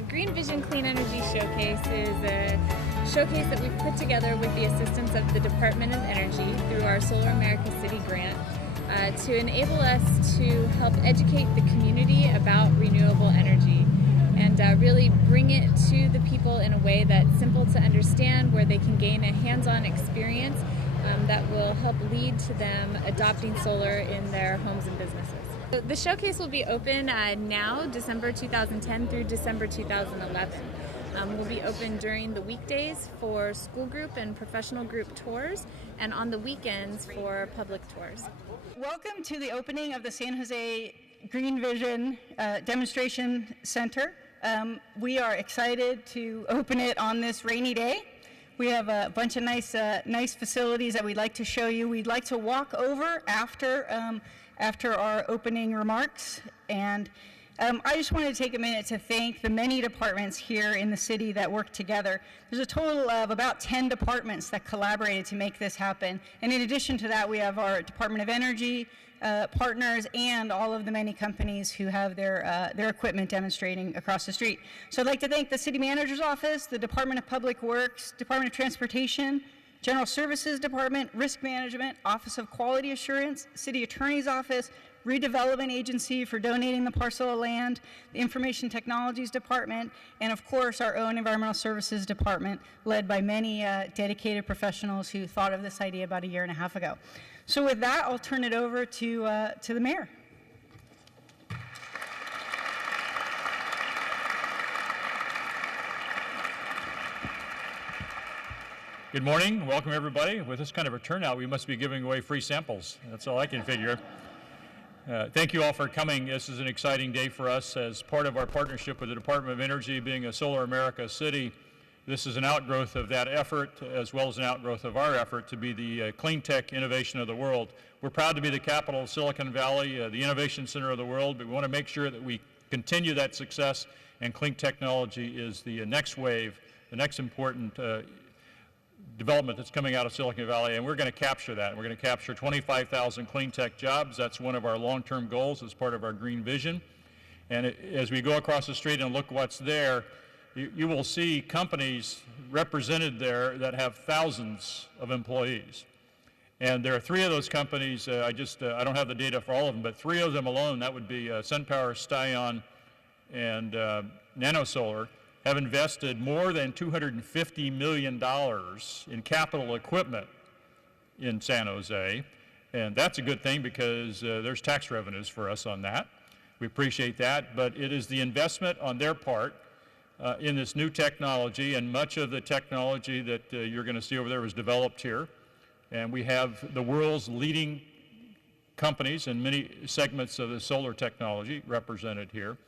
The Green Vision Clean Energy Showcase is a showcase that we've put together with the assistance of the Department of Energy through our Solar America City grant to enable us to help educate the community about renewable energy and really bring it to the people in a way that's simple to understand, where they can gain a hands-on experience that will help lead to them adopting solar in their homes and businesses. The showcase will be open now, December 2010 through December 2011. Will be open during the weekdays for school group and professional group tours, and on the weekends for public tours. Welcome to the opening of the San Jose Green Vision Demonstration Center. We are excited to open it on this rainy day. We have a bunch of nice facilities that we'd like to show you. We'd like to walk over after our opening remarks, and I just wanted to take a minute to thank the many departments here in the city that work together. There's a total of about 10 departments that collaborated to make this happen, and in addition to that, we have our Department of Energy partners and all of the many companies who have their equipment demonstrating across the street. So I'd like to thank the City Manager's Office, the Department of Public Works, Department of Transportation, General Services Department, Risk Management, Office of Quality Assurance, City Attorney's Office, Redevelopment Agency for donating the parcel of land, the Information Technologies Department, and of course our own Environmental Services Department, led by many dedicated professionals who thought of this idea about a year and a half ago. So with that, I'll turn it over to the mayor. Good morning. Welcome, everybody. With this kind of a turnout, we must be giving away free samples. That's all I can figure. Thank you all for coming. This is an exciting day for us as part of our partnership with the Department of Energy. Being a Solar America city, this is an outgrowth of that effort, as well as an outgrowth of our effort to be the clean tech innovation of the world. We're proud to be the capital of Silicon Valley, the innovation center of the world, but we want to make sure that we continue that success, and clean technology is the next wave, the next important development that's coming out of Silicon Valley, and we're going to capture that. We're going to capture 25,000 clean tech jobs. That's one of our long-term goals as part of our green vision. And as we go across the street and look what's there, you will see companies represented there that have thousands of employees. And there are 3 of those companies, I don't have the data for all of them, but 3 of them alone, that would be SunPower, Styon, and NanoSolar, have invested more than $250 million in capital equipment in San Jose. And that's a good thing because there's tax revenues for us on that. We appreciate that, but it is the investment on their part in this new technology, and much of the technology that you're going to see over there was developed here. And we have the world's leading companies in many segments of the solar technology represented here.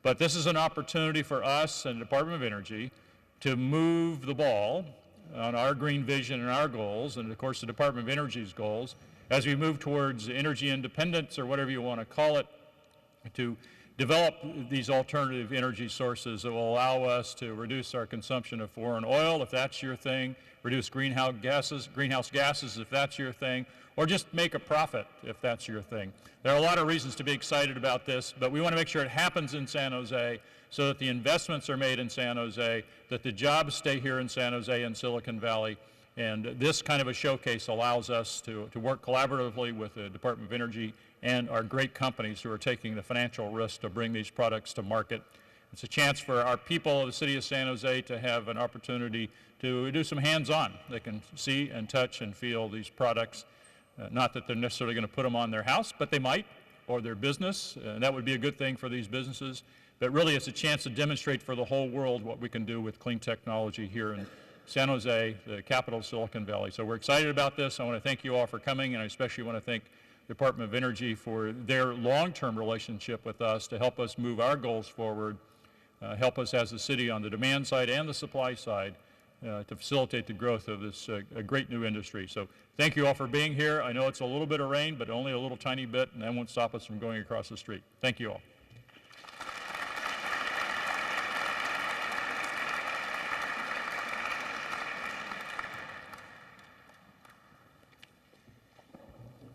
But this is an opportunity for us and the Department of Energy to move the ball on our green vision and our goals, and of course the Department of Energy's goals, as we move towards energy independence, or whatever you want to call it, to develop these alternative energy sources that will allow us to reduce our consumption of foreign oil, if that's your thing, reduce greenhouse gases if that's your thing, or just make a profit if that's your thing. There are a lot of reasons to be excited about this, but we want to make sure it happens in San Jose so that the investments are made in San Jose, that the jobs stay here in San Jose and Silicon Valley, and this kind of a showcase allows us to work collaboratively with the Department of Energy and our great companies who are taking the financial risk to bring these products to market. It's a chance for our people of the city of San Jose to have an opportunity to do some hands-on. They can see and touch and feel these products. Not that they're necessarily going to put them on their house, but they might, or their business. That would be a good thing for these businesses. But really, it's a chance to demonstrate for the whole world what we can do with clean technology here in San Jose, the capital of Silicon Valley. So we're excited about this. I want to thank you all for coming, and I especially want to thank the Department of Energy for their long-term relationship with us to help us move our goals forward, help us as a city on the demand side and the supply side, to facilitate the growth of this great new industry. So thank you all for being here. I know it's a little bit of rain, but only a little tiny bit, and that won't stop us from going across the street. Thank you all.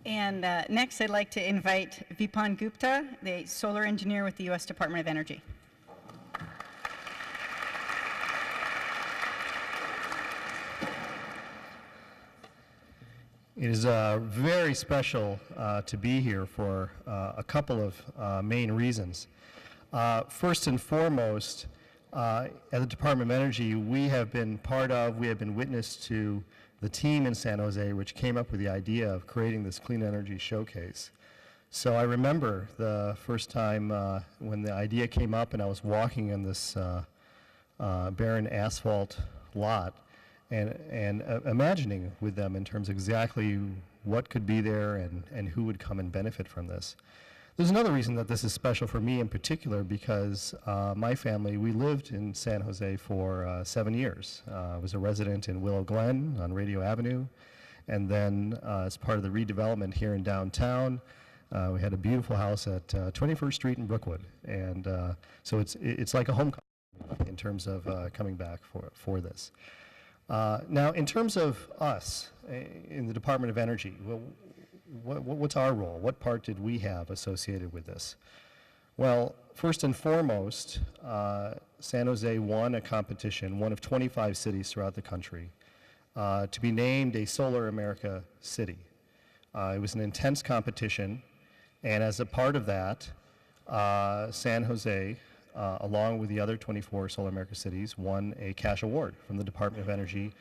And next, I'd like to invite Vipan Gupta, the solar engineer with the U.S. Department of Energy. It is very special to be here for a couple of main reasons. First and foremost, at the Department of Energy, we have been witness to the team in San Jose which came up with the idea of creating this clean energy showcase. So I remember the first time when the idea came up and I was walking in this barren asphalt lot and imagining with them in terms of exactly what could be there and who would come and benefit from this. There's another reason that this is special for me in particular because my family, we lived in San Jose for 7 years. I was a resident in Willow Glen on Radio Avenue, and then as part of the redevelopment here in downtown, we had a beautiful house at 21st Street in Brookwood, and so it's like a homecoming in terms of coming back for this. Now, in terms of us in the Department of Energy, what's our role? What part did we have associated with this? Well, first and foremost, San Jose won a competition, one of 25 cities throughout the country, to be named a Solar America City. It was an intense competition, and as a part of that, San Jose, along with the other 24 Solar America cities, won a cash award from the Department of Energy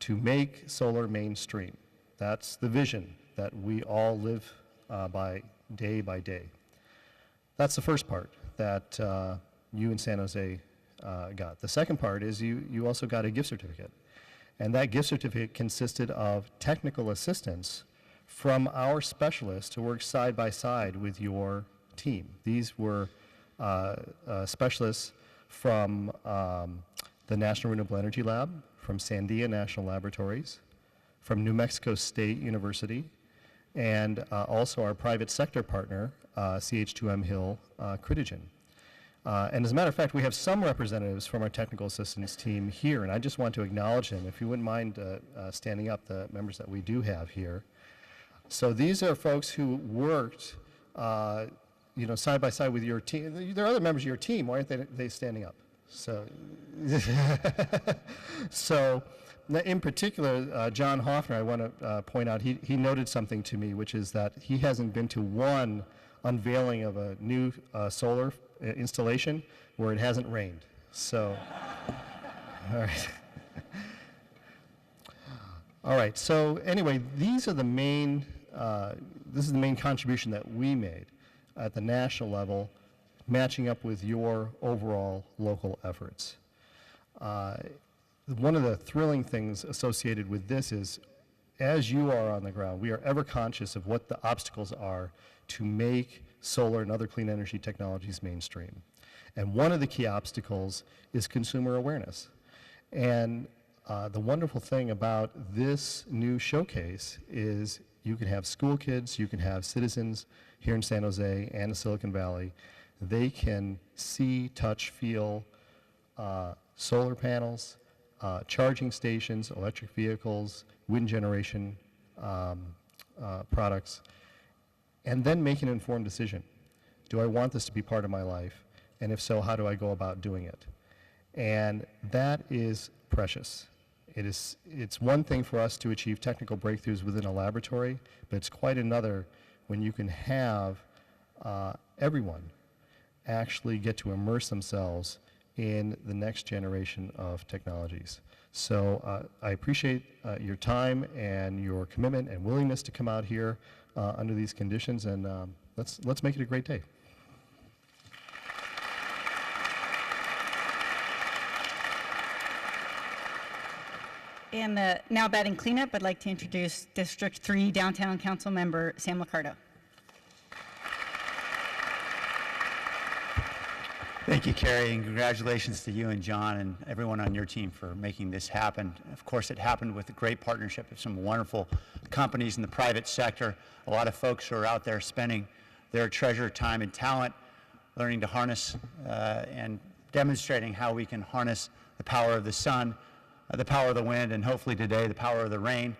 to make solar mainstream. That's the vision that we all live by day. That's the first part that you in San Jose got. The second part is you also got a gift certificate. And that gift certificate consisted of technical assistance from our specialists who work side by side with your team. These were specialists from the National Renewable Energy Lab, from Sandia National Laboratories, from New Mexico State University, and also our private sector partner, CH2M Hill Critigen. And as a matter of fact, we have some representatives from our technical assistance team here, and I just want to acknowledge them. If you wouldn't mind standing up, the members that we do have here. So these are folks who worked side by side with your team. There are other members of your team. Why aren't they standing up? So, so in particular, John Hoffner, I want to point out, he noted something to me, which is that he hasn't been to one unveiling of a new solar installation where it hasn't rained. So, all right. All right, so anyway, these are the main, this is the main contribution that we made at the national level, matching up with your overall local efforts. One of the thrilling things associated with this is, as you are on the ground, we are ever conscious of what the obstacles are to make solar and other clean energy technologies mainstream. And one of the key obstacles is consumer awareness. And the wonderful thing about this new showcase is you can have school kids, you can have citizens here in San Jose and the Silicon Valley. They can see, touch, feel solar panels, charging stations, electric vehicles, wind generation products, and then make an informed decision. Do I want this to be part of my life? And if so, how do I go about doing it? And that is precious. It's one thing for us to achieve technical breakthroughs within a laboratory, but it's quite another when you can have everyone actually get to immerse themselves in the next generation of technologies. So I appreciate your time and your commitment and willingness to come out here under these conditions, and let's make it a great day. And now batting cleanup, I'd like to introduce District 3 Downtown Council Member Sam Liccardo. Thank you, Carrie, and congratulations to you and John and everyone on your team for making this happen. Of course, it happened with a great partnership of some wonderful companies in the private sector, a lot of folks who are out there spending their treasure, time, and talent, learning to harness and demonstrating how we can harness the power of the sun, the power of the wind, and hopefully today, the power of the rain.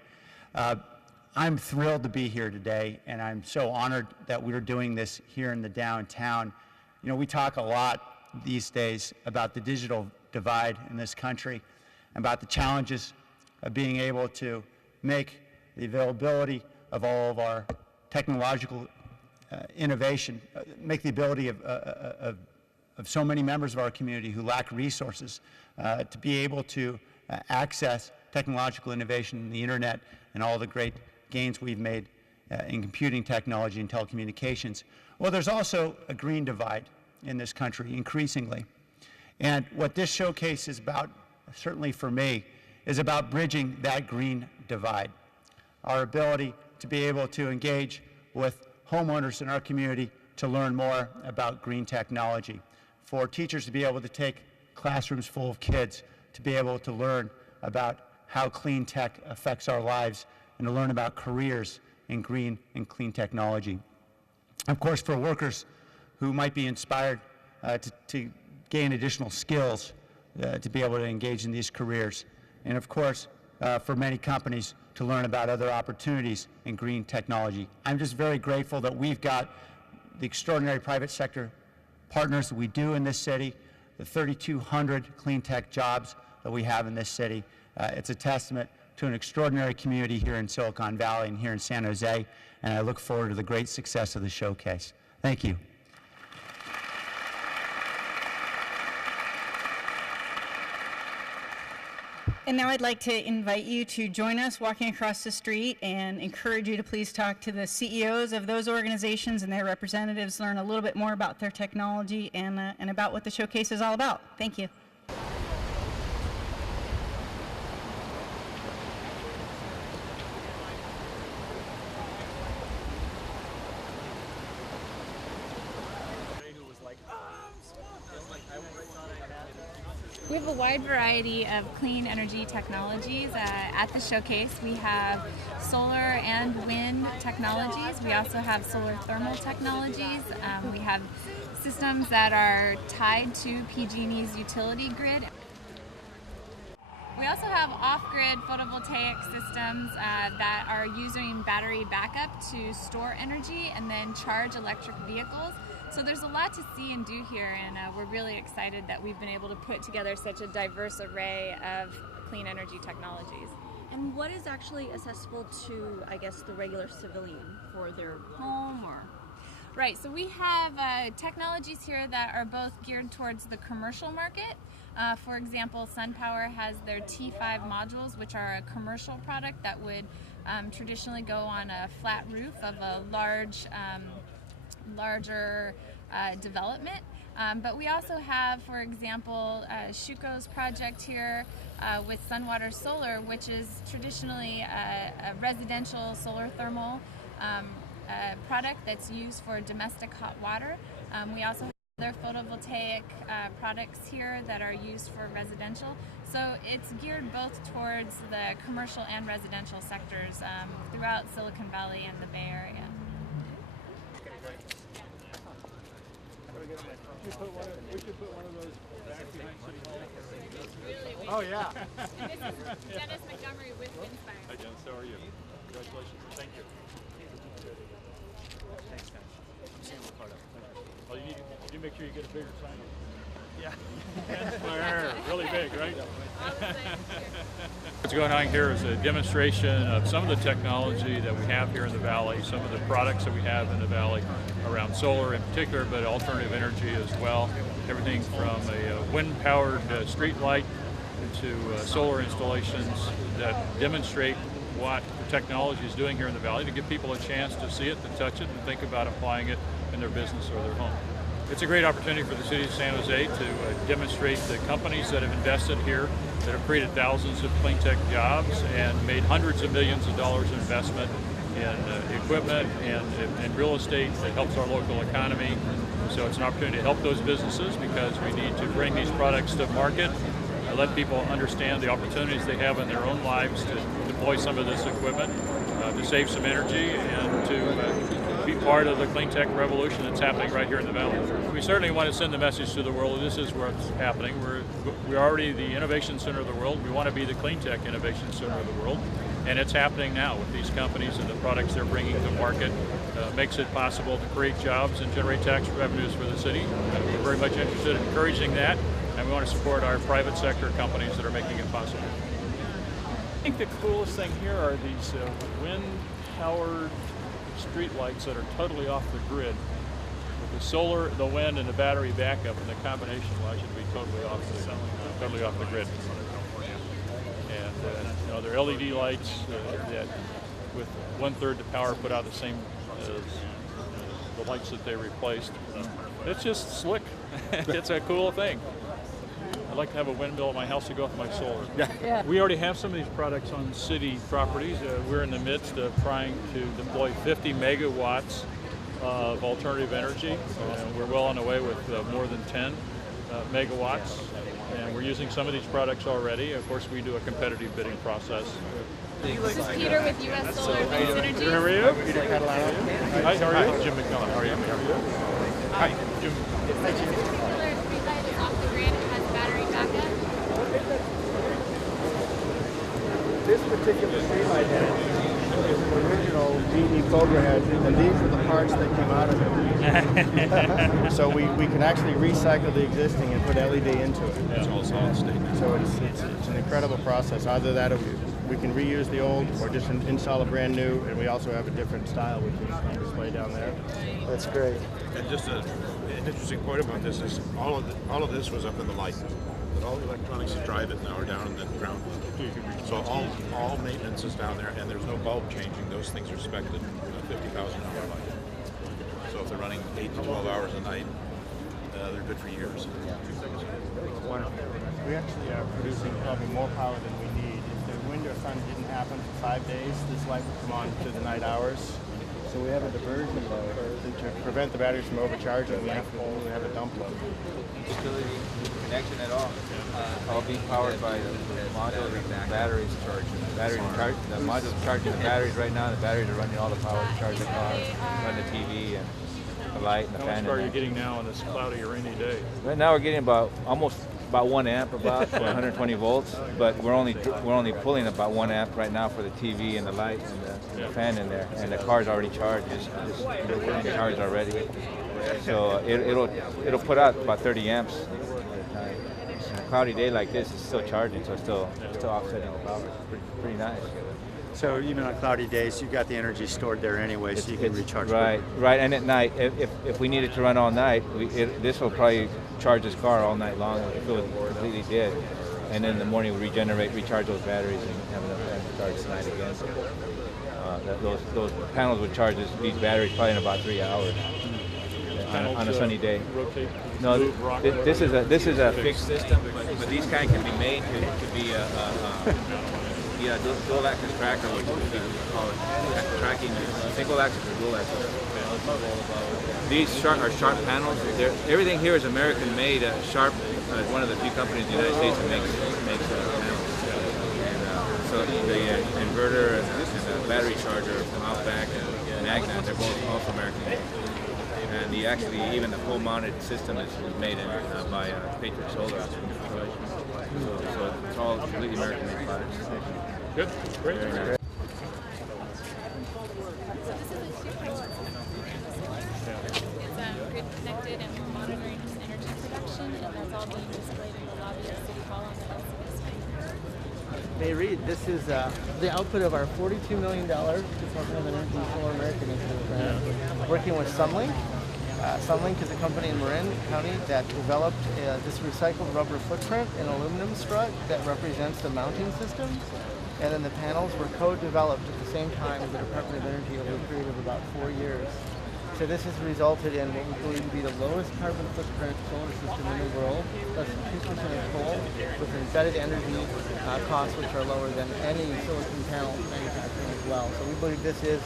I'm thrilled to be here today, and I'm so honored that we're doing this here in the downtown. You know, we talk a lot these days about the digital divide in this country, about the challenges of being able to make the availability of all of our technological innovation, make the ability of so many members of our community who lack resources to be able to access technological innovation in the internet and all the great gains we've made in computing technology and telecommunications. Well, there's also a green divide in this country increasingly. And what this showcase is about, certainly for me, is about bridging that green divide. Our ability to be able to engage with homeowners in our community to learn more about green technology. For teachers to be able to take classrooms full of kids to be able to learn about how clean tech affects our lives and to learn about careers in green and clean technology. Of course, for workers who might be inspired to gain additional skills to be able to engage in these careers. And of course, for many companies to learn about other opportunities in green technology. I'm just very grateful that we've got the extraordinary private sector partners that we do in this city, the 3,200 clean tech jobs that we have in this city. It's a testament to an extraordinary community here in Silicon Valley and here in San Jose, and I look forward to the great success of the showcase. Thank you. And now I'd like to invite you to join us walking across the street and encourage you to please talk to the CEOs of those organizations and their representatives, learn a little bit more about their technology and about what the showcase is all about. Thank you. We have a wide variety of clean energy technologies at the showcase. We have solar and wind technologies. We also have solar thermal technologies. We have systems that are tied to PG&E's utility grid. We also have off-grid photovoltaic systems that are using battery backup to store energy and then charge electric vehicles. So there's a lot to see and do here, and we're really excited that we've been able to put together such a diverse array of clean energy technologies. And what is actually accessible to, I guess, the regular civilian for their home or? Right, so we have technologies here that are both geared towards the commercial market. For example, SunPower has their T5 modules, which are a commercial product that would traditionally go on a flat roof of a larger development. But we also have, for example, Shuko's project here with Sunwater Solar, which is traditionally a residential solar thermal product that's used for domestic hot water. We also have other photovoltaic products here that are used for residential. So it's geared both towards the commercial and residential sectors throughout Silicon Valley and the Bay Area. We should put one of those back behind City Hall. Oh, yeah. And this is Dennis Montgomery with Windspire. Hi, Dennis. How are you? Congratulations. Thank you. Thanks, Dennis. I'm seeing the card up. Well, you make sure you get a bigger sign. Yeah. Really big, right? What's going on here is a demonstration of some of the technology that we have here in the Valley, some of the products that we have in the Valley around solar in particular, but alternative energy as well. Everything from a wind-powered street light to solar installations that demonstrate what the technology is doing here in the Valley to give people a chance to see it, to touch it, and think about applying it in their business or their home. It's a great opportunity for the city of San Jose to demonstrate the companies that have invested here, that have created thousands of clean tech jobs and made hundreds of millions of dollars in investment in equipment and real estate that helps our local economy. So it's an opportunity to help those businesses because we need to bring these products to market, let people understand the opportunities they have in their own lives to deploy some of this equipment, to save some energy and to be part of the clean tech revolution that's happening right here in the Valley. We certainly want to send the message to the world that this is what's happening. We're already the innovation center of the world. We want to be the clean tech innovation center of the world. And it's happening now with these companies and the products they're bringing to market. Makes it possible to create jobs and generate tax revenues for the city. We're very much interested in encouraging that, and we want to support our private sector companies that are making it possible. I think the coolest thing here are these wind-powered street lights that are totally off the grid. With the solar, the wind, and the battery backup, and the combination allows you to be totally off the grid. And you know, they're LED lights that, with 1/3 the power, put out the same as the lights that they replaced. It's just slick. It's a cool thing. I'd like to have a windmill at my house to go with my solar. Yeah. We already have some of these products on city properties. We're in the midst of trying to deploy 50 megawatts of alternative energy. We're well on the way with more than 10 megawatts. And we're using some of these products already. Of course, we do a competitive bidding process. This is Peter with U.S. Solar Advanced Energy. How are you? Peter Catalano. Hi, how are you? Jim McMillan. How are you? Hi, Jim. This particular street light is off the grid and has battery backup. This particular streetlight head is an original GE Cobra head, and these are the parts that came out of it. So we can actually recycle the existing and put LED into it. It's all solid state. So it's an incredible process. Either that or we can reuse the old or just install a brand new, and we also have a different style, which is on display down there. That's great. And just an interesting point about this is all of this was up in the light. But all the electronics that drive it now are down in the ground. So all maintenance is down there, and there's no bulb changing. Those things are spec'd at $50,000 light. So if they're running 8 to 12 hours a night, they're good for years. Wonderful. We actually are producing probably more power than we need. If the wind or sun didn't happen for 5 days, this light would come on to the night hours. So we have a diversion load to prevent the batteries from overcharging. We have a dump load. Utility connection at all being powered by the modules and the batteries. The modules are charging the batteries right now. The batteries are running all the power to charge the car, run the TV and the light and the fan. How much power are you getting now on this cloudy or rainy day? Right now we're getting about 1 amp about for 120 volts, but we're only pulling about 1 amp right now for the TV and the light and the fan in there, and the car's already charged. It's charged already, so it'll put out about 30 amps at a time. And a cloudy day like this is still charging, so it's still offsetting the power. It's pretty nice. So even on cloudy days, you've got the energy stored there anyway, so you can recharge. Right. And at night, if we need it to run all night, this will probably charge this car all night long if it was completely dead. And then in the morning we recharge those batteries and have enough time to charge tonight again. Those panels would charge these batteries probably in about 3 hours on a sunny day. Rotate. No, this is a fixed system, but these kind can be made to be dual axis tracker, which we call it tracking single axis or dual axis. These are Sharp panels. Everything here is American made. Sharp is one of the few companies in the United States that makes panels. And so the inverter and the battery charger from Outback and Magna, they're both also American made. And even the full mounted system is made by Patriot Solar. So it's all completely American made products. Good. Great. Very nice. It's grid connected and we're monitoring energy production, and that's all being displayed in the lobby of City Hall on the LCD screen. Hey Reed, this is the output of our $42 million Department of Energy Solar America Initiative grant, working with Sunlink. Sunlink is a company in Marin County that developed this recycled rubber footprint and aluminum strut that represents the mounting system. And then the panels were co-developed at the same time as the Department of Energy over a period of about 4 years. So this has resulted in what we believe to be the lowest carbon footprint solar system in the world, less than 2% of coal, with embedded energy costs which are lower than any silicon panel manufacturing as well. So we believe this is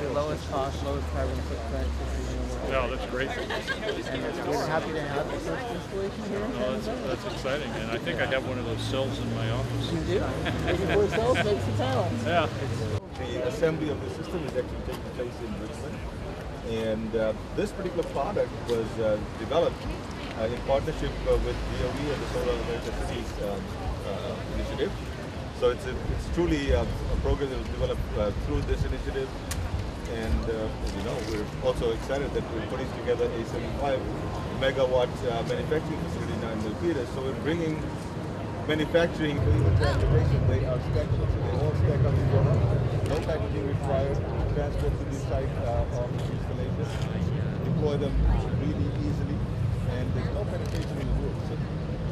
the lowest cost, lowest carbon footprint system in the world. Wow, that's great. And we're happy to have the first installation here in San Jose. That's exciting, and I think I have one of those cells in my office. You do? Making 4 cells makes the panels. Yeah. The assembly of the system is actually taking place in Richmond. And this particular product was developed in partnership with DOE and the Solar America Cities initiative. So it's truly a program that was developed through this initiative. And we're also excited that we're putting together a 75 megawatt manufacturing facility now in Milpitas. So we're bringing manufacturing, clean transportation, they are stacked up. So they all stack up together. No packaging required. Transport to the site of installation. Deploy them really easily. And there's no penetration in the roof. So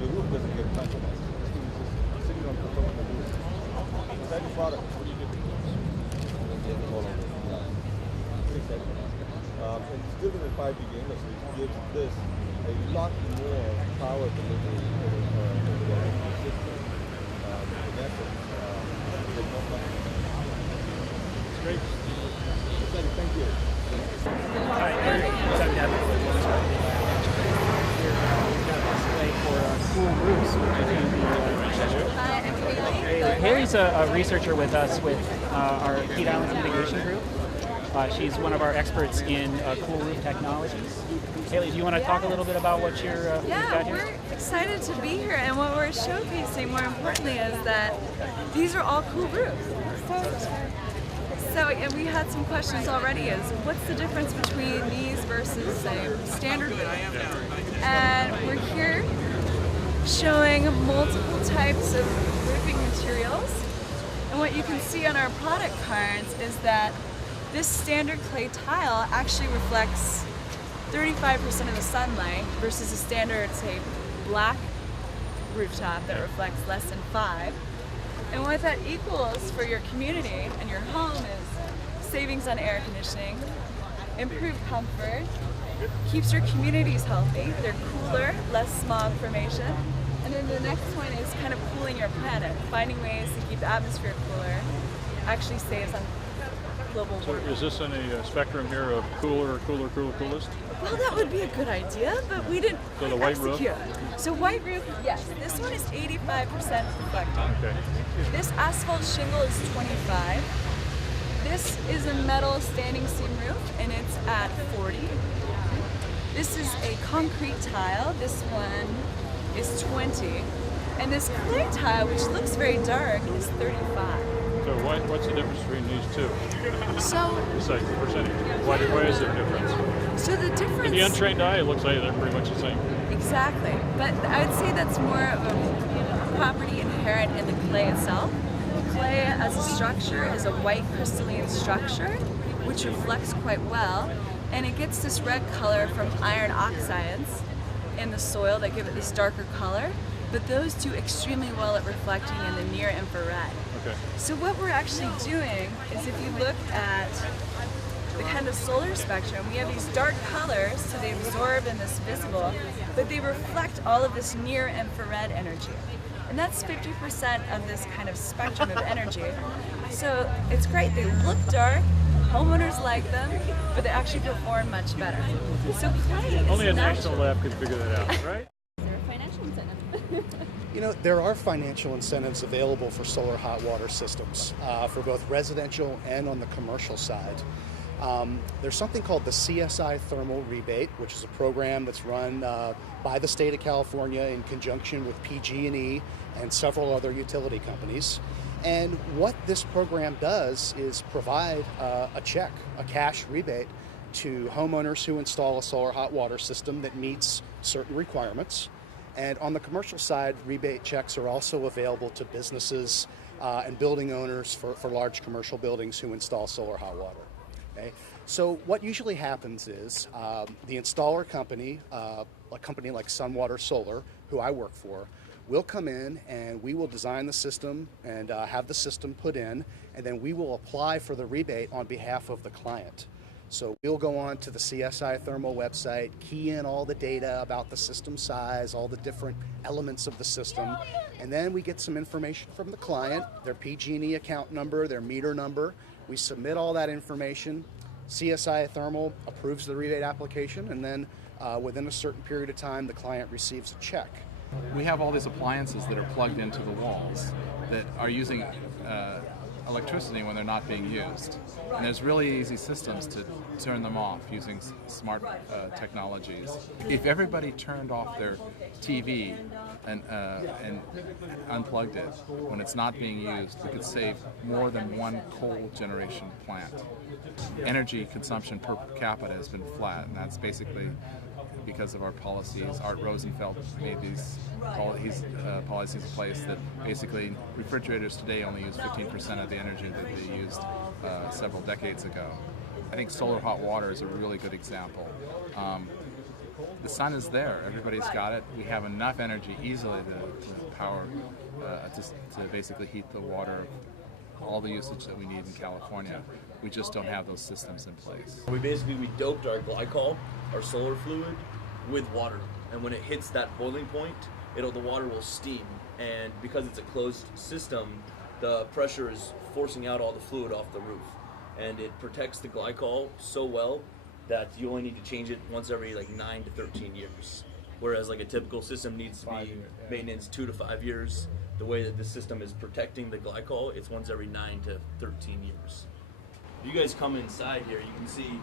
the roof doesn't get compromised. This thing is just sitting on top of the roof. Exciting product. What do you do? Pretty exciting. And still in the 5G industry gives this a lot more power delivery over the energy system. In essence, there's no plan. It's great. Thank you. Hi, we're excited to have you for cool roofs, which I think Hi, I'm Haley. Haley's a researcher with us with our heat island mitigation group. She's one of our experts in cool roof technologies. Haley, do you want to talk a little bit about what you've got here? We're excited to be here, and what we're showcasing, more importantly, is that these are all cool roofs. So and we had some questions already, is what's the difference between these versus a standard roof? And we're here showing multiple types of roofing materials. And what you can see on our product cards is that this standard clay tile actually reflects 35% of the sunlight versus a standard, say, black rooftop that reflects less than 5. And what that equals for your community and your home is savings on air conditioning, improved comfort, keeps your communities healthy, they're cooler, less smog formation. And then the next one is kind of cooling your planet, finding ways to keep the atmosphere cooler, actually saves on global warming. So is this in a spectrum here of cooler, coolest? Well, that would be a good idea, but we didn't So the white roof? So white roof, yes. This one is 85% reflecting. Okay. This asphalt shingle is 25. This is a metal standing seam roof, and it's at 40. This is a concrete tile. This one is 20. And this clay tile, which looks very dark, is 35. So what's the difference between these two? So, It's like the percentage. Why is there a difference? so the difference... In the untrained eye, it looks like they're pretty much the same. Exactly, but I would say that's more of a property inherent in the clay itself. Clay as a structure is a white crystalline structure, which reflects quite well, and it gets this red color from iron oxides in the soil that give it this darker color, but those do extremely well at reflecting in the near infrared. Okay. So what we're actually doing is, if you look at the kind of solar spectrum, we have these dark colors, so they absorb in this visible, but they reflect all of this near infrared energy. And that's 50% of this kind of spectrum of energy. So it's great, they look dark, homeowners like them, but they actually perform much better. So clay is Only a natural. national lab can figure that out, right? Is there a financial incentive? You know, there are financial incentives available for solar hot water systems for both residential and on the commercial side. There's something called the CSI Thermal Rebate, which is a program that's run by the state of California in conjunction with PG&E and several other utility companies. And what this program does is provide a check, a cash rebate, to homeowners who install a solar hot water system that meets certain requirements. And on the commercial side, rebate checks are also available to businesses and building owners for large commercial buildings who install solar hot water. Okay? So what usually happens is the installer company, a company like Sunwater Solar, who I work for, will come in and we will design the system and have the system put in, and then we will apply for the rebate on behalf of the client. So we'll go on to the CSI Thermal website, key in all the data about the system size, all the different elements of the system, and then we get some information from the client, their PG&E account number, their meter number. We submit all that information. CSI Thermal approves the rebate application, and then within a certain period of time, the client receives a check. We have all these appliances that are plugged into the walls that are using electricity when they're not being used. And there's really easy systems to turn them off using smart technologies. If everybody turned off their TV and unplugged it when it's not being used, we could save more than one coal generation plant. Energy consumption per capita has been flat, and that's basically because of our policies. Art Rosenfeld made these policies in place that basically refrigerators today only use 15% of the energy that they used several decades ago. I think solar hot water is a really good example. The sun is there. Everybody's got it. We have enough energy easily to power, to basically heat the water, all the usage that we need in California. We just don't have those systems in place. We doped our glycol, our solar fluid, with water. And when it hits that boiling point, the water will steam. And because it's a closed system, the pressure is forcing out all the fluid off the roof. And it protects the glycol so well that you only need to change it once every 9 to 13 years. Whereas a typical system needs to be maintenance 2 to 5 years. The way that this system is protecting the glycol, it's once every 9 to 13 years. If you guys come inside here, you can see,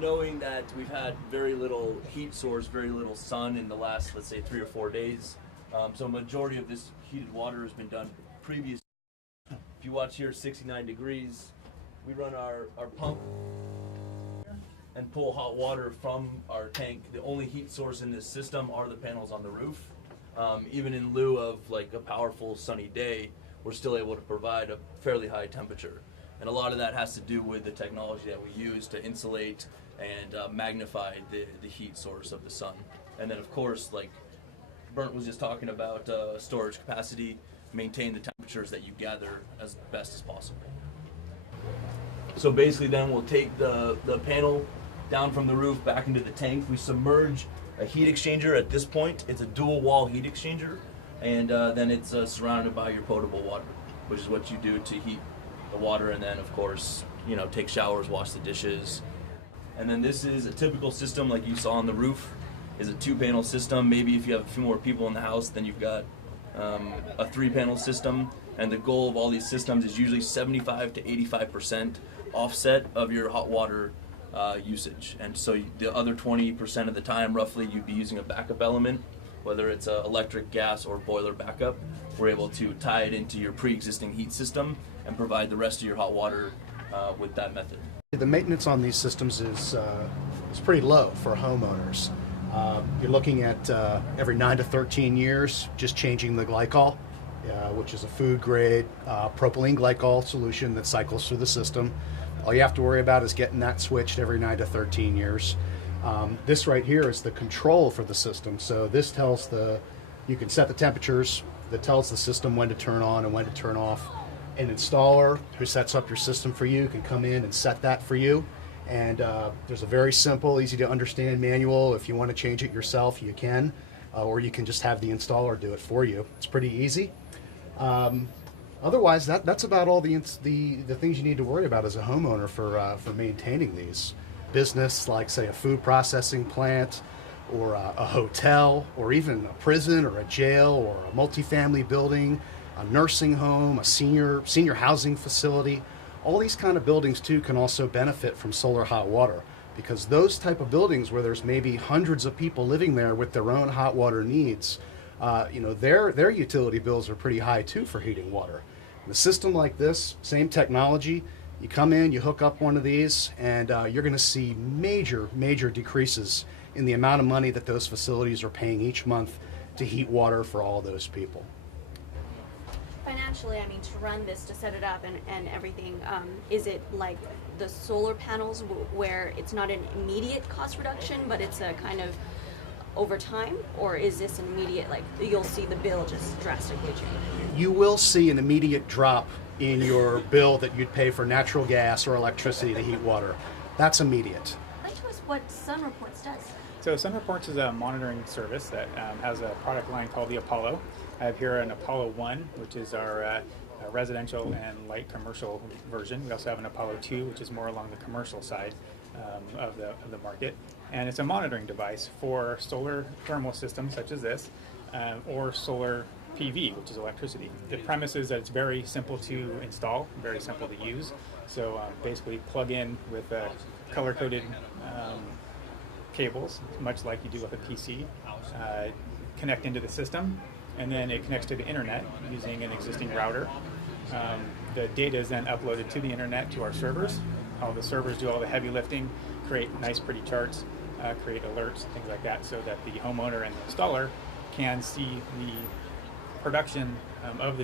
knowing that we've had very little heat source, very little sun in the last, let's say, 3 or 4 days. So a majority of this heated water has been done previously. If you watch here, 69 degrees, we run our pump and pull hot water from our tank. The only heat source in this system are the panels on the roof. Even in lieu of a powerful sunny day, we're still able to provide a fairly high temperature. And a lot of that has to do with the technology that we use to insulate and magnify the heat source of the sun. And then of course, Bernd was just talking about storage capacity, maintain the temperatures that you gather as best as possible. So basically then we'll take the panel down from the roof back into the tank. We submerge a heat exchanger at this point. It's a dual wall heat exchanger, and then it's surrounded by your potable water, which is what you do to heat the water, and then of course, take showers, wash the dishes. And then this is a typical system like you saw on the roof, is a 2-panel system. Maybe if you have a few more people in the house, then you've got a 3-panel system, and the goal of all these systems is usually 75 to 85% offset of your hot water usage. And so the other 20% of the time, roughly, you'd be using a backup element, whether it's electric, gas, or boiler backup. We're able to tie it into your pre-existing heat system and provide the rest of your hot water with that method. The maintenance on these systems is pretty low for homeowners. You're looking at every 9 to 13 years, just changing the glycol, which is a food-grade propylene glycol solution that cycles through the system. All you have to worry about is getting that switched every 9 to 13 years. This right here is the control for the system. So this tells you can set the temperatures, that tells the system when to turn on and when to turn off. An installer who sets up your system for you can come in and set that for you. And there's a very simple, easy to understand manual. If you want to change it yourself, you can, or you can just have the installer do it for you. It's pretty easy. Otherwise, that's about all the things you need to worry about as a homeowner for maintaining these. Business, like say a food processing plant, or a hotel, or even a prison, or a jail, or a multifamily building, a nursing home, a senior housing facility. All these kind of buildings too can also benefit from solar hot water, because those type of buildings where there's maybe hundreds of people living there with their own hot water needs, their utility bills are pretty high too for heating water. In a system like this, same technology, you come in, you hook up one of these, and you're going to see major decreases in the amount of money that those facilities are paying each month to heat water for all those people. Financially, to run this, to set it up and everything, is it like the solar panels where it's not an immediate cost reduction, but it's a kind of over time? Or is this an immediate, you'll see the bill just drastically change? You will see an immediate drop in your bill that you'd pay for natural gas or electricity to heat water. That's immediate. Explain to us what Sun Reports does. So Sun Reports is a monitoring service that has a product line called the Apollo. I have here an Apollo 1, which is our residential and light commercial version. We also have an Apollo 2, which is more along the commercial side of the market. And it's a monitoring device for solar thermal systems such as this, or solar PV, which is electricity. The premise is that it's very simple to install, very simple to use. So basically plug in with color-coded cables, much like you do with a PC, connect into the system, and then it connects to the internet using an existing router. The data is then uploaded to the internet to our servers. All the servers do all the heavy lifting, create nice pretty charts, create alerts, things like that, so that the homeowner and the installer can see the production of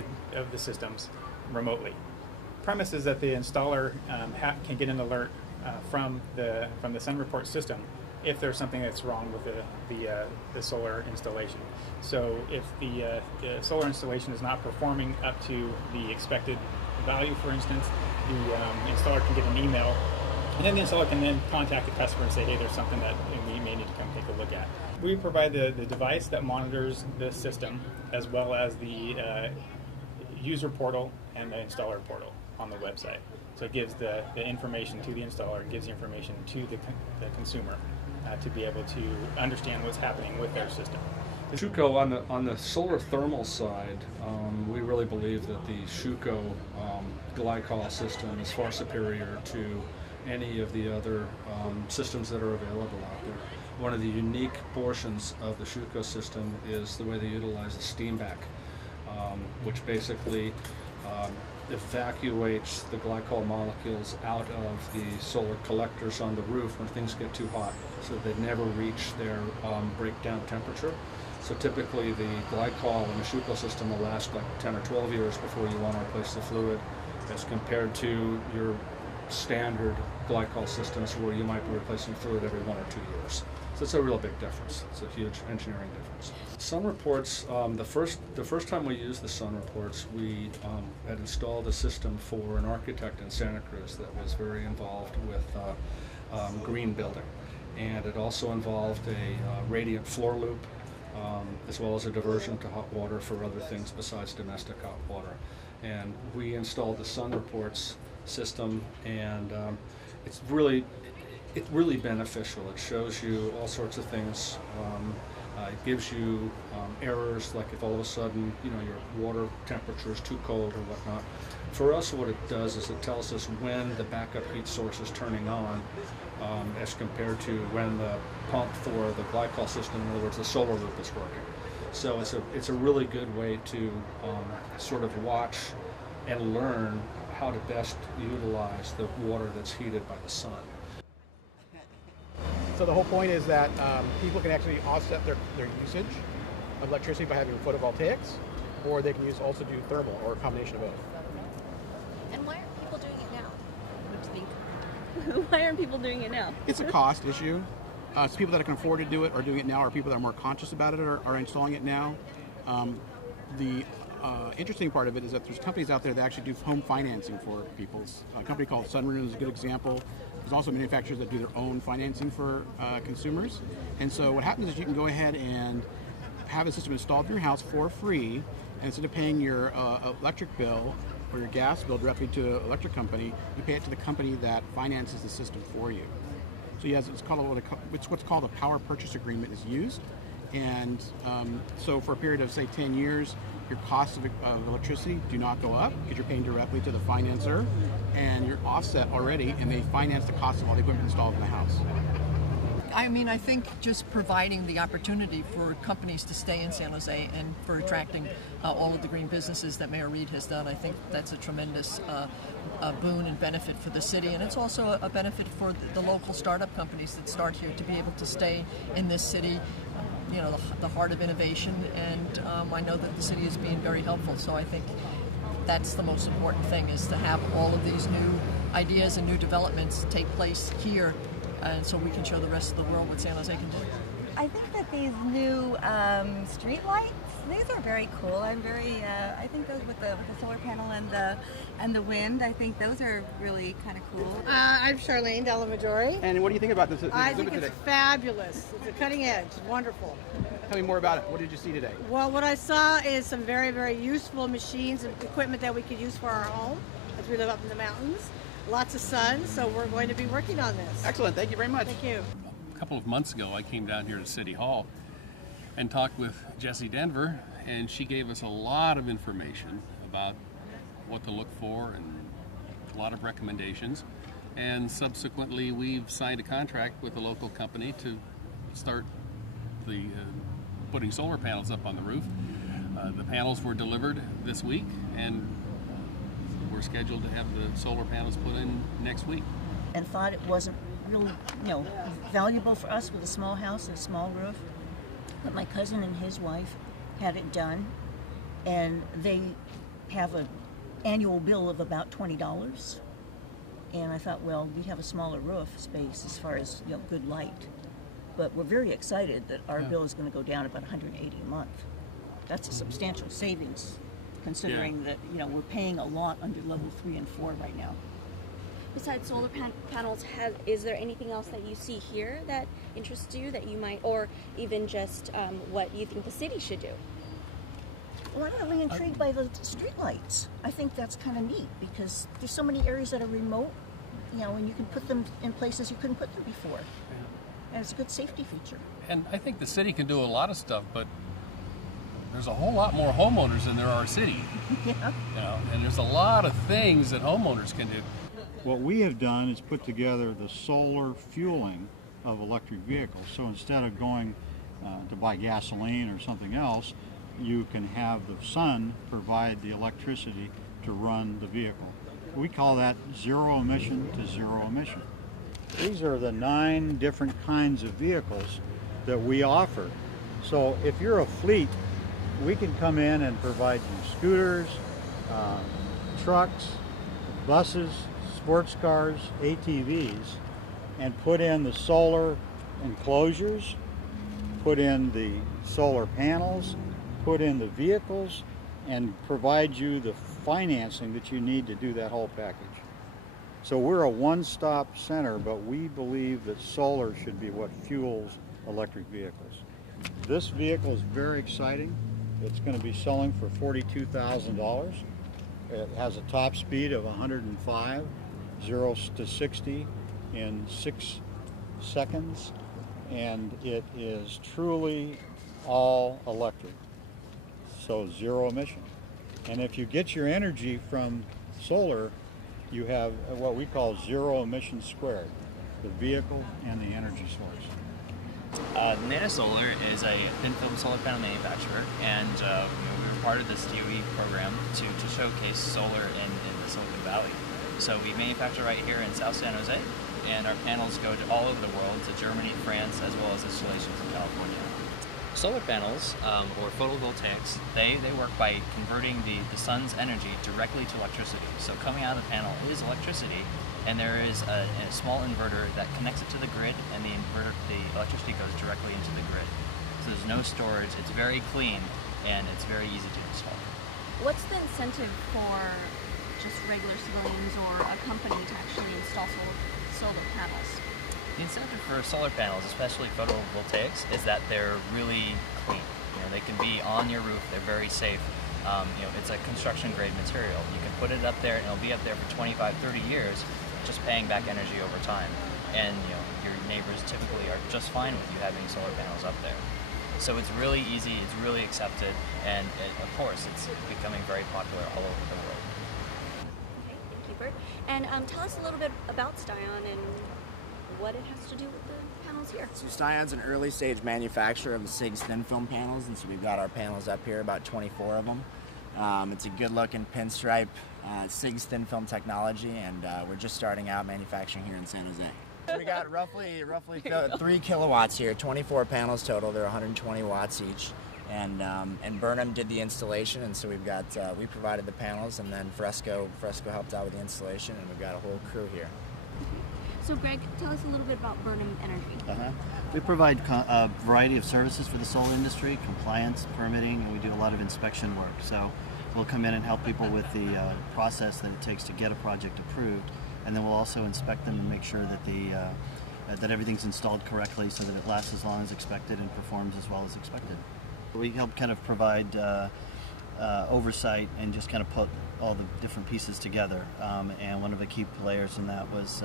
the systems remotely. Premise is that the installer can get an alert from the Sun Report system if there's something that's wrong with the solar installation. So if the solar installation is not performing up to the expected value, for instance, the installer can get an email, and then the installer can then contact the customer and say, hey, there's something that we may need to come take a look at. We provide the device that monitors the system, as well as the user portal and the installer portal on the website. So it gives the information to the installer, and gives the information to the consumer to be able to understand what's happening with their system. Schuco, on the solar thermal side, we really believe that the Schuco glycol system is far superior to any of the other systems that are available out there. One of the unique portions of the Schuco system is the way they utilize the steam back, which basically evacuates the glycol molecules out of the solar collectors on the roof when things get too hot, so they never reach their breakdown temperature. So typically the glycol in the Schuco system will last like 10 or 12 years before you want to replace the fluid, as compared to your standard glycol systems where you might be replacing fluid every 1 or 2 years. So it's a real big difference. It's a huge engineering difference. Sun Reports, the first time we used the Sun Reports, we had installed a system for an architect in Santa Cruz that was very involved with green building. And it also involved a radiant floor loop, as well as a diversion to hot water for other things besides domestic hot water. And we installed the Sun Reports system, and it's really beneficial. It shows you all sorts of things. It gives you errors, like if all of a sudden your water temperature is too cold or whatnot. For us, what it does is it tells us when the backup heat source is turning on, as compared to when the pump for the glycol system, in other words, the solar loop, is working. So it's a really good way to sort of watch and learn how to best utilize the water that's heated by the sun. So the whole point is that people can actually offset their usage of electricity by having photovoltaics, or they can also do thermal, or a combination of both. And why aren't people doing it now? What do you think? Why aren't people doing it now? It's a cost issue. So people that can afford to do it are doing it now, or people that are more conscious about it are installing it now. The interesting part of it is that there's companies out there that actually do home financing for people. A company called Sunrun is a good example. There's also manufacturers that do their own financing for consumers. And so what happens is you can go ahead and have a system installed in your house for free, and instead of paying your electric bill or your gas bill directly to an electric company, you pay it to the company that finances the system for you. So yes, it's what's called a power purchase agreement is used. And so for a period of, say, 10 years, your costs of electricity do not go up because you're paying directly to the financer, and you're offset already, and they finance the cost of all the equipment installed in the house. I mean, I think just providing the opportunity for companies to stay in San Jose and for attracting all of the green businesses that Mayor Reed has done, I think that's a tremendous boon and benefit for the city. And it's also a benefit for the local startup companies that start here to be able to stay in this city, the heart of innovation. And I know that the city is being very helpful. So I think that's the most important thing, is to have all of these new ideas and new developments take place here, and so we can show the rest of the world what San Jose can do. I think that these new street lights, these are very cool. I think those with the solar panel and the wind, I think those are really kind of cool. I'm Charlene Della Maggiore. And what do you think about this I think exhibit it's today? fabulous. It's a cutting edge, wonderful. Tell me more about it. What did you see today? Well, what I saw is some very, very useful machines and equipment that we could use for our home as we live up in the mountains. Lots of sun, so we're going to be working on this. Excellent. Thank you very much. Thank you. A couple of months ago, I came down here to City Hall and talked with Jessie Denver, and she gave us a lot of information about what to look for and a lot of recommendations. And subsequently, we've signed a contract with a local company to start putting solar panels up on the roof. The panels were delivered this week, and we're scheduled to have the solar panels put in next week. And thought it wasn't real, valuable for us with a small house and a small roof. But my cousin and his wife had it done, and they have an annual bill of about $20. And I thought, well, we have a smaller roof space as far as good light, but we're very excited that our bill is going to go down about $180 a month. That's a substantial savings, considering that we're paying a lot under level 3 and 4 right now. Besides solar panels, is there anything else that you see here that interests you that you might, or even just what you think the city should do? Well, I'm really intrigued by the streetlights. I think that's kind of neat because there's so many areas that are remote, and you can put them in places you couldn't put them before. And it's a good safety feature. And I think the city can do a lot of stuff, but there's a whole lot more homeowners than there are city. And there's a lot of things that homeowners can do. What we have done is put together the solar fueling of electric vehicles. So instead of going to buy gasoline or something else, you can have the sun provide the electricity to run the vehicle. We call that zero emission to zero emission. These are the 9 different kinds of vehicles that we offer. So if you're a fleet, we can come in and provide you scooters, trucks, buses, sports cars, ATVs, and put in the solar enclosures, put in the solar panels, put in the vehicles, and provide you the financing that you need to do that whole package. So we're a one-stop center, but we believe that solar should be what fuels electric vehicles. This vehicle is very exciting. It's going to be selling for $42,000. It has a top speed of 105, 0 to 60 in 6 seconds, and it is truly all electric, so zero emission. And if you get your energy from solar, you have what we call zero emission squared, the vehicle and the energy source. Nana Solar is a thin film solar panel manufacturer, and we were part of this DOE program to showcase solar in the Silicon Valley. So we manufacture right here in South San Jose, and our panels go to all over the world, to Germany, France, as well as installations in California. Solar panels, or photovoltaics, they work by converting the sun's energy directly to electricity. So coming out of the panel is electricity, and there is a small inverter that connects it to the grid, and the electricity goes directly into the grid. So there's no storage, it's very clean, and it's very easy to install. What's the incentive for just regular civilians or a company to actually install solar panels? The incentive for solar panels, especially photovoltaics, is that they're really clean. They can be on your roof, they're very safe. It's a construction grade material. You can put it up there and it'll be up there for 25, 30 years, just paying back energy over time. And your neighbors typically are just fine with you having solar panels up there. So it's really easy, it's really accepted, and of course it's becoming very popular all over the world. Okay, thank you, Bert. And tell us a little bit about Styon and what it has to do with the panels here. So Styon's an early stage manufacturer of the SIGS thin film panels, and so we've got our panels up here, about 24 of them. It's a good looking pinstripe SIGS thin film technology, and we're just starting out manufacturing here in San Jose. So we got roughly 3 kilowatts here, 24 panels total. They're 120 watts each. And Burnham did the installation, and so we provided the panels, and then Fresco helped out with the installation, and we've got a whole crew here. So Greg, tell us a little bit about Burnham Energy. We provide a variety of services for the solar industry, compliance, permitting, and we do a lot of inspection work. So we'll come in and help people with the process that it takes to get a project approved, and then we'll also inspect them and make sure that that everything's installed correctly so that it lasts as long as expected and performs as well as expected. We help kind of provide oversight and just kind of put all the different pieces together, and one of the key players in that was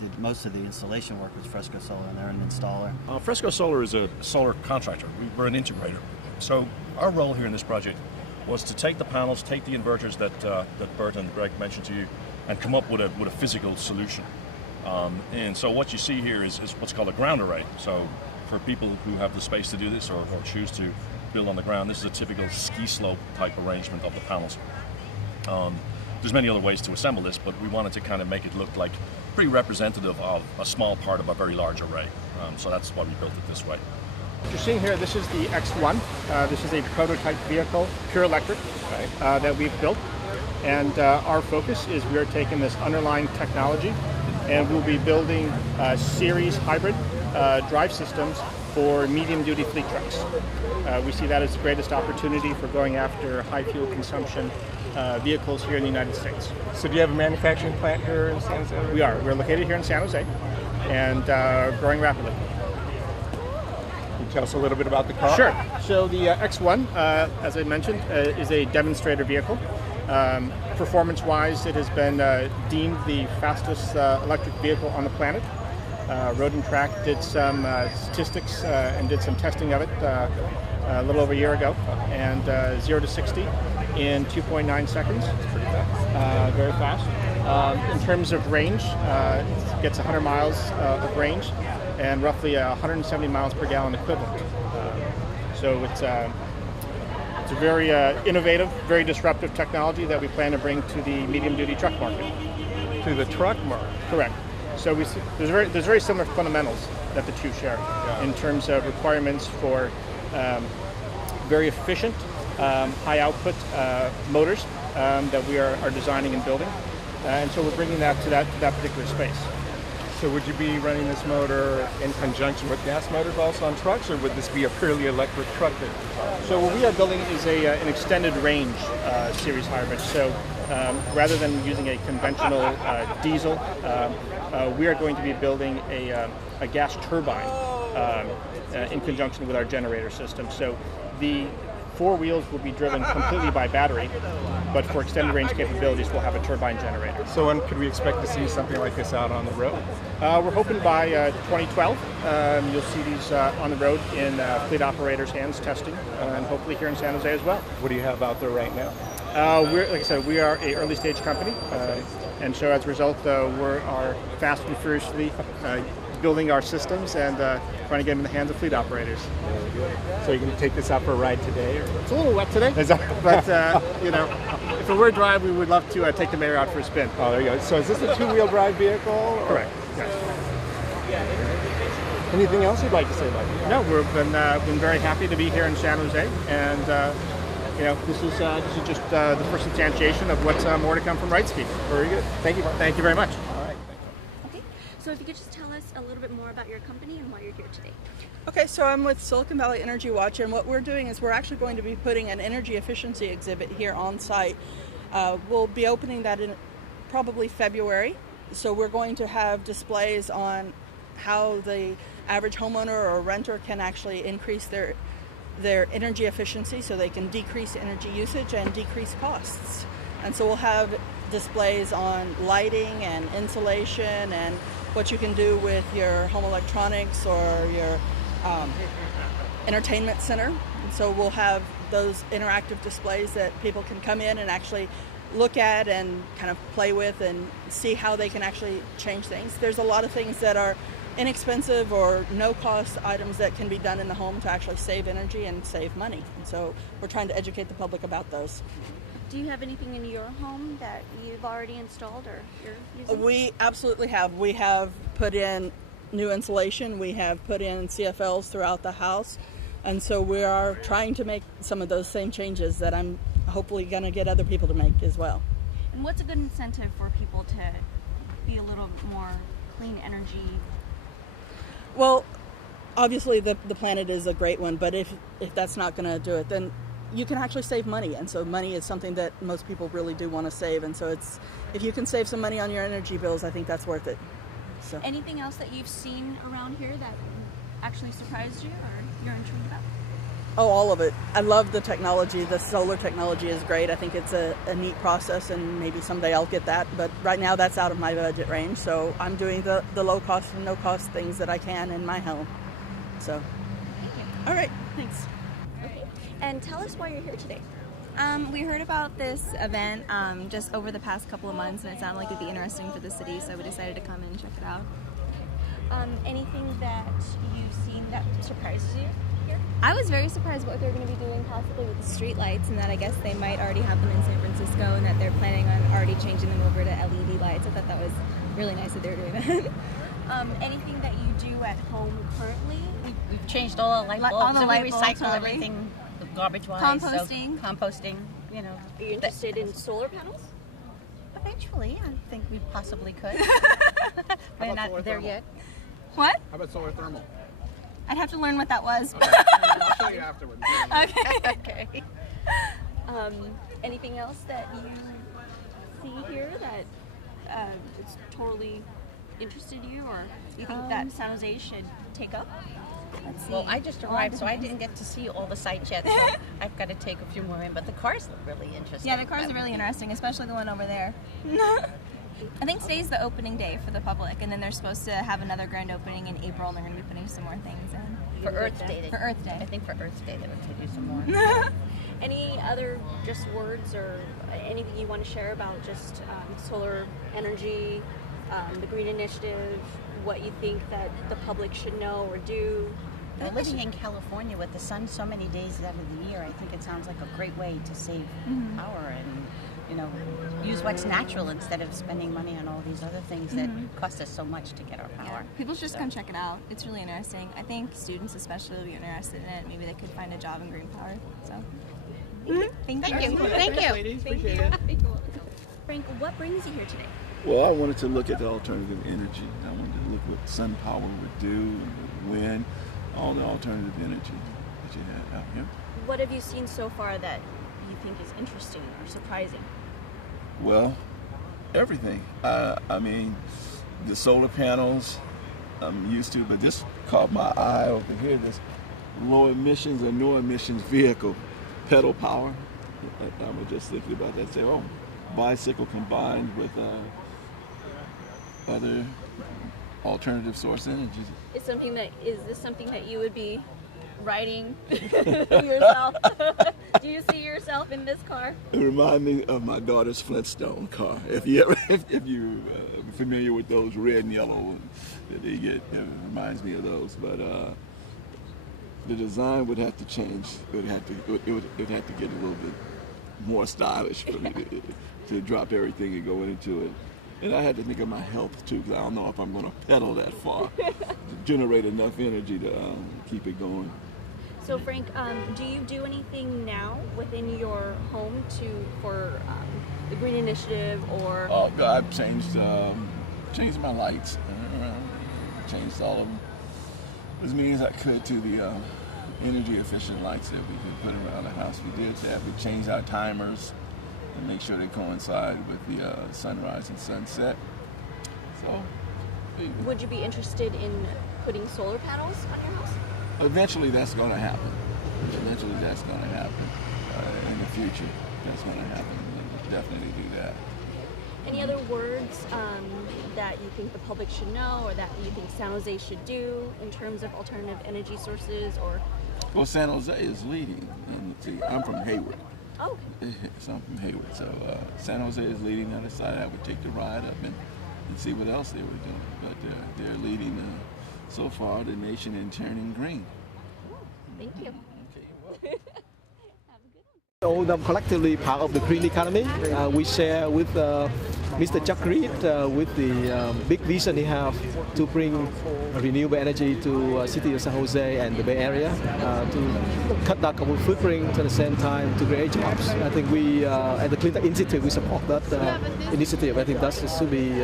did most of the installation work was Fresco Solar, and they're an installer. Fresco Solar is a solar contractor. We're an integrator. So our role here in this project was to take the panels, take the inverters that Bert and Greg mentioned to you, and come up with a physical solution. And so what you see here is what's called a ground array. So for people who have the space to do this or choose to build on the ground, this is a typical ski slope type arrangement of the panels. there's many other ways to assemble this, but we wanted to kind of make it look like pretty representative of a small part of a very large array. So that's why we built it this way. What you're seeing here, this is the X1. This is a prototype vehicle, pure electric, that we've built. And our focus is we are taking this underlying technology and we'll be building series hybrid drive systems for medium-duty fleet trucks. We see that as the greatest opportunity for going after high fuel consumption vehicles here in the United States. So do you have a manufacturing plant here in San Jose? We are. We're located here in San Jose and growing rapidly. Can you tell us a little bit about the car? Sure. So the X1, as I mentioned, is a demonstrator vehicle. Performance-wise, it has been deemed the fastest electric vehicle on the planet. Road and Track did some statistics and did some testing of it a little over a year ago, and 0 to 60 in 2.9 seconds. That's pretty fast. Very fast. In terms of range, it gets 100 miles of range and roughly 170 miles per gallon equivalent. So it's a very innovative, very disruptive technology that we plan to bring to the medium-duty truck market. To the truck market? Correct. So we see, there's very similar fundamentals that the two share in terms of requirements for very efficient, high output motors that we are designing and building, and so we're bringing that to that particular space. So would you be running this motor in conjunction with gas motors also on trucks, or would this be a purely electric truck? So what we are building is an extended range series hybrid. So rather than using a conventional diesel, we are going to be building a gas turbine in conjunction with our generator system. So the four wheels will be driven completely by battery, but for extended range capabilities, we'll have a turbine generator. So when could we expect to see something like this out on the road? We're hoping by 2012, you'll see these on the road in fleet operators' hands testing, and hopefully here in San Jose as well. What do you have out there right now? Like I said, we are an early stage company, and so as a result, we are fast and furiously building our systems and trying to get them in the hands of fleet operators. Very good. So you're going to take this out for a ride today? Or? It's a little wet today, but if it were dry, we would love to take the mayor out for a spin. Oh, there you go. So is this a two-wheel drive vehicle? Or? Correct. Yes. Anything else you'd like to say about it? No, we've been very happy to be here in San Jose, and this is just the first instantiation of what's more to come from Wrightspeed. Very good. Thank you. Thank you very much. All right. Okay. So if you could just tell us a little bit more about your company and why you're here today. Okay, so I'm with Silicon Valley Energy Watch, and what we're doing is we're actually going to be putting an energy efficiency exhibit here on site. We'll be opening that in probably February. So we're going to have displays on how the average homeowner or renter can actually increase their energy efficiency so they can decrease energy usage and decrease costs. And so we'll have displays on lighting and insulation and what you can do with your home electronics or your entertainment center. And so we'll have those interactive displays that people can come in and actually look at and kind of play with and see how they can actually change things. There's a lot of things that are inexpensive or no-cost items that can be done in the home to actually save energy and save money. And so we're trying to educate the public about those. Do you have anything in your home that you've already installed or you're using? We absolutely have. We have put in new insulation. We have put in CFLs throughout the house. And so we are trying to make some of those same changes that I'm hopefully going to get other people to make as well. And what's a good incentive for people to be a little more clean energy? Well, obviously the planet is a great one, but if that's not going to do it, then you can actually save money. And so money is something that most people really do want to save. And so if you can save some money on your energy bills, I think that's worth it. So. Anything else that you've seen around here that actually surprised you or you're intrigued about? Oh, all of it. I love the technology. The solar technology is great. I think it's a neat process, and maybe someday I'll get that. But right now, that's out of my budget range. So I'm doing the low-cost and no-cost things that I can in my home. So, all right. Thanks. Okay. And tell us why you're here today. We heard about this event just over the past couple of months, and it sounded like it'd be interesting for the city, so we decided to come and check it out. Anything that you've seen that surprises you here? I was very surprised what they're going to be doing possibly with the street lights, and that I guess they might already have them in San Francisco, and that they're planning on already changing them over to LED lights. I thought that was really nice that they were doing that. Anything that you do at home currently? We've changed all our light bulbs. All the and light we bulbs, recycle totally. everything garbage-wise. Composting. So composting, you know. Are you interested in solar panels? Eventually, I think we possibly could. We're about solar not there thermal? yet. What? How about solar thermal? I'd have to learn what that was. Okay. I'll show you afterwards. Okay. Okay. Anything else that you see here that it's totally interested you, or you think that San Jose should take up? Let's see. Well, I just arrived, so I didn't get to see all the sites yet, so I've got to take a few more in, but the cars look really interesting. Yeah, the cars are really interesting, especially the one over there. I think today's the opening day for the public, and then they're supposed to have another grand opening in April, and they're going to be putting some more things in. For Earth Day. For Earth Day. I think for Earth Day they would do some more. Any other just words or anything you want to share about just solar energy, the Green Initiative, what you think that the public should know or do? Well, living in California with the sun so many days out of the year, I think it sounds like a great way to save power and, you know, use what's natural instead of spending money on all these other things that cost us so much to get our power. People should just come check it out. It's really interesting. I think students especially will be interested in it. Maybe they could find a job in green power. So, thank you. Thank you. Ladies, Thank appreciate you. it. Frank, what brings you here today? Well, I wanted to look at the alternative energy. I wanted to look what sun power would do, wind, all the alternative energy that you had out here. What have you seen so far that you think is interesting or surprising? Well, everything. I mean, the solar panels I'm used to, but this caught my eye over here, this low emissions or no emissions vehicle, pedal power. I was just thinking about that, say, oh, bicycle combined with other alternative source energies. Is this something that you would be riding yourself? Do you see yourself in this car? It reminds me of my daughter's Flintstone car. If you familiar with those red and yellow ones that they get, it reminds me of those. But the design would have to change. It would have to get a little bit more stylish for me to drop everything and go into it. And I had to think of my health too, because I don't know if I'm going to pedal that far to generate enough energy to keep it going. So Frank, do you do anything now within your home for the Green Initiative or? Oh God, I've changed my lights, changed all of them as many as I could to the energy efficient lights that we could put around the house. We did that. We changed our timers and make sure they coincide with the sunrise and sunset. So, would you be interested in putting solar panels on your house? Eventually, that's going to happen. Eventually, that's going to happen in the future. That's going to happen. We'll definitely do that. Any other words that you think the public should know, or that you think San Jose should do in terms of alternative energy sources, or? Well, San Jose is leading, and see, I'm from Hayward. Oh. So I'm from Hayward. So San Jose is leading. I decided I would take the ride up and see what else they were doing. But they're leading so far the nation in turning green. Thank you. All them collectively part of the green economy. We share with Mr. Chuck Reed with the big vision he have to bring renewable energy to city of San Jose and the Bay Area to cut down carbon footprint at the same time to create jobs. I think we at the Clean Tech Institute we support that initiative. I think that should be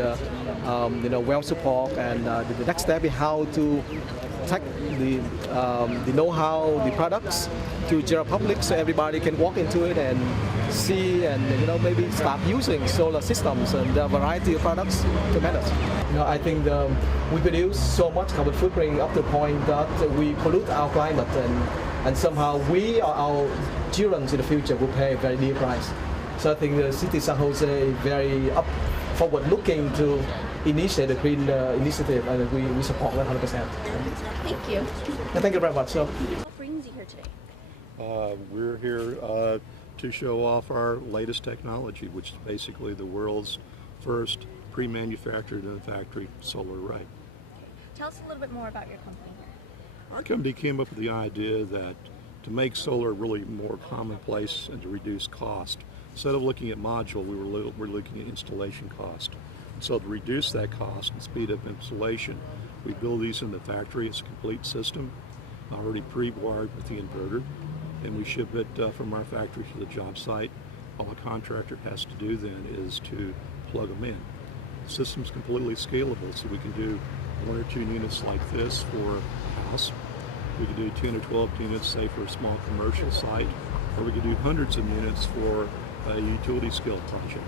well support, and the next step is how to take the know-how, the products to general public, so everybody can walk into it and see and maybe start using solar systems and a variety of products to manage. I think we produce so much carbon footprint up to the point that we pollute our climate, and somehow we or our children in the future will pay a very dear price. So I think the city of San Jose is very forward looking to initiate the green initiative, and we support that 100%. Thank you. Thank you very much. So, what brings you here today? We're here to show off our latest technology, which is basically the world's first pre-manufactured in a factory solar array. Tell us a little bit more about your company. Our company came up with the idea that to make solar really more commonplace and to reduce cost, instead of looking at module, we're looking at installation cost. So to reduce that cost and speed up installation, we build these in the factory. It's a complete system, already pre-wired with the inverter, and we ship it from our factory to the job site. All a contractor has to do then is to plug them in. The system's completely scalable, so we can do 1 or 2 units like this for a house. We could do 10 or 12 units, say, for a small commercial site, or we could do hundreds of units for a utility scale project.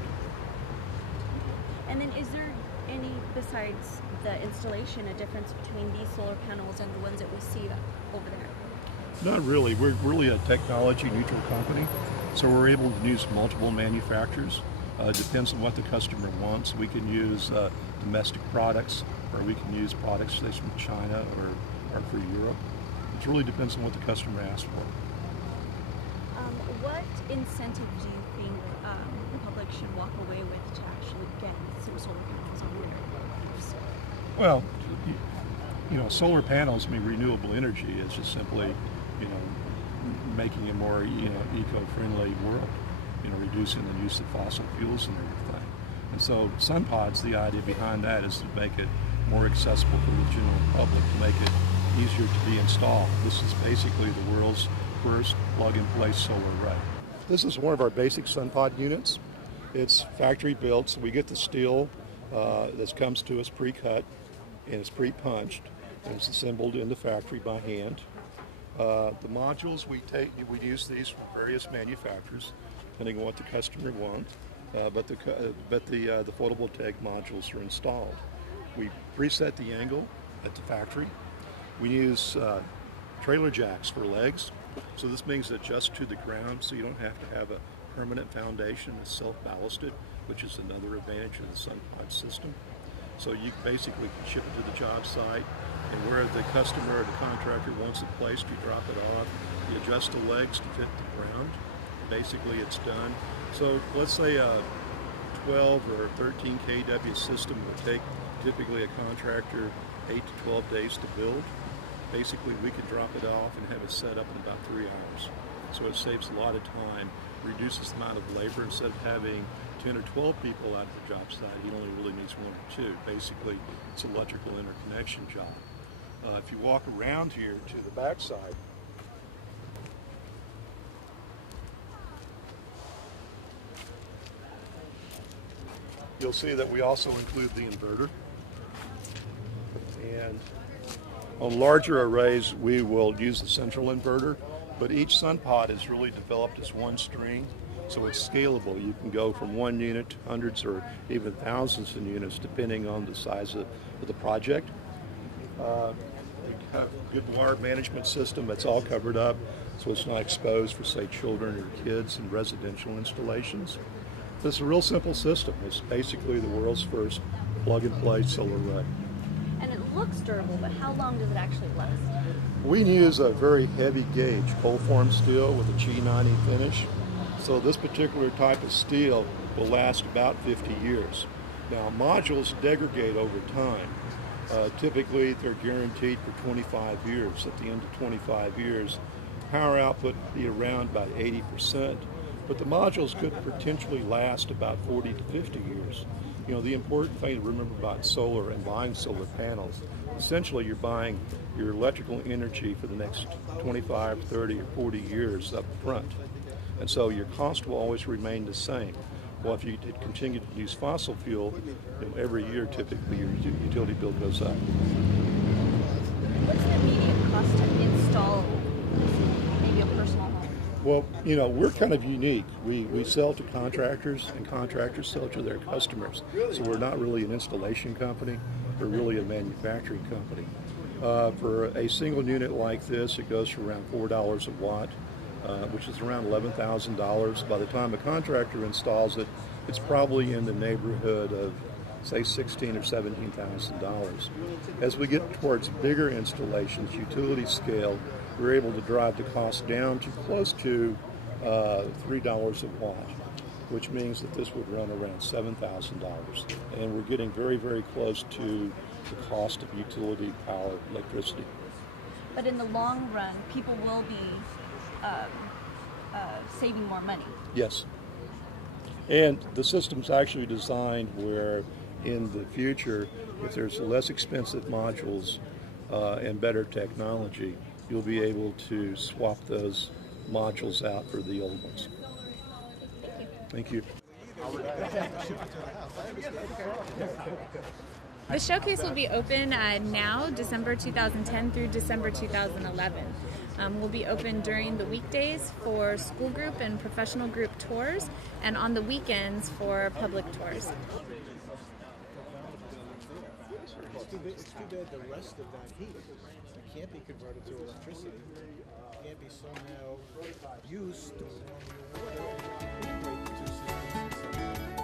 And then is there any, besides the installation, a difference between these solar panels and the ones that we see over there? Not really. We're really a technology neutral company, so we're able to use multiple manufacturers. Depends on what the customer wants. We can use domestic products, or we can use products say, from China or for Europe. It really depends on what the customer asks for. What incentive do you think the public should walk away with to actually get some solar panels on their roofs? Well, you know, solar panels, I mean, renewable energy is just simply, you know, making a more, you know, eco-friendly world, you know, reducing the use of fossil fuels and everything. And so SunPods, the idea behind that is to make it more accessible for the general public, to make it easier to be installed. This is basically the world's first plug-and-play solar array. This is one of our basic SunPod units. It's factory built, so we get the steel that comes to us pre-cut, and it's pre-punched, and it's assembled in the factory by hand. The modules we use these from various manufacturers, depending on what the customer wants. But the photovoltaic modules are installed. We preset the angle at the factory. We use trailer jacks for legs, so this means adjust to the ground, so you don't have to have a permanent foundation. It's self-ballasted, which is another advantage of the SunPod system. So you basically can ship it to the job site, and where the customer or the contractor wants it placed, you drop it off. You adjust the legs to fit the ground. Basically, it's done. So let's say a 12 or 13 kW system would take typically a contractor 8 to 12 days to build. Basically, we can drop it off and have it set up in about 3 hours. So it saves a lot of time, reduces the amount of labor. Instead of having 10 or 12 people out at the job site, he only really needs 1 or 2. Basically, it's an electrical interconnection job. If you walk around here to the back side, you'll see that we also include the inverter. And on larger arrays, we will use the central inverter, but each SunPod is really developed as one string, so it's scalable. You can go from 1 unit to hundreds or even thousands of units, depending on the size of the project. We have a good wire management system that's all covered up, so it's not exposed for, say, children or kids in residential installations. It's a real simple system. It's basically the world's first plug-and-play solar array. And it looks durable, but how long does it actually last? We use a very heavy gauge cold form steel with a G90 finish. So this particular type of steel will last about 50 years. Now, modules degrade over time. Typically, they're guaranteed for 25 years. At the end of 25 years, power output will be around about 80%. But the modules could potentially last about 40 to 50 years. You know, the important thing to remember about solar and buying solar panels, essentially you're buying your electrical energy for the next 25, 30, or 40 years up front. And so your cost will always remain the same. Well, if you continue to use fossil fuel, you know, every year typically your utility bill goes up. What's the median cost to install maybe a personal home? Well, you know, we're kind of unique. We sell to contractors, and contractors sell to their customers. So we're not really an installation company. We're really a manufacturing company. For a single unit like this, it goes for around $4 a watt, which is around $11,000. By the time a contractor installs it, it's probably in the neighborhood of, say, $16,000 or $17,000. As we get towards bigger installations, utility scale, we're able to drive the cost down to close to $3 a watt, which means that this would run around $7,000. And we're getting very, very close to the cost of utility power electricity. but in the long run, people will be saving more money. Yes. And the system's actually designed where in the future, if there's less expensive modules and better technology, you'll be able to swap those modules out for the old ones. Thank you. The showcase will be open now, December 2010 through December 2011. We'll be open during the weekdays for school group and professional group tours, and on the weekends for public tours. It's too bad the rest of that heat can't be converted to electricity. It can't be somehow used to warm your water and integrate the two systems.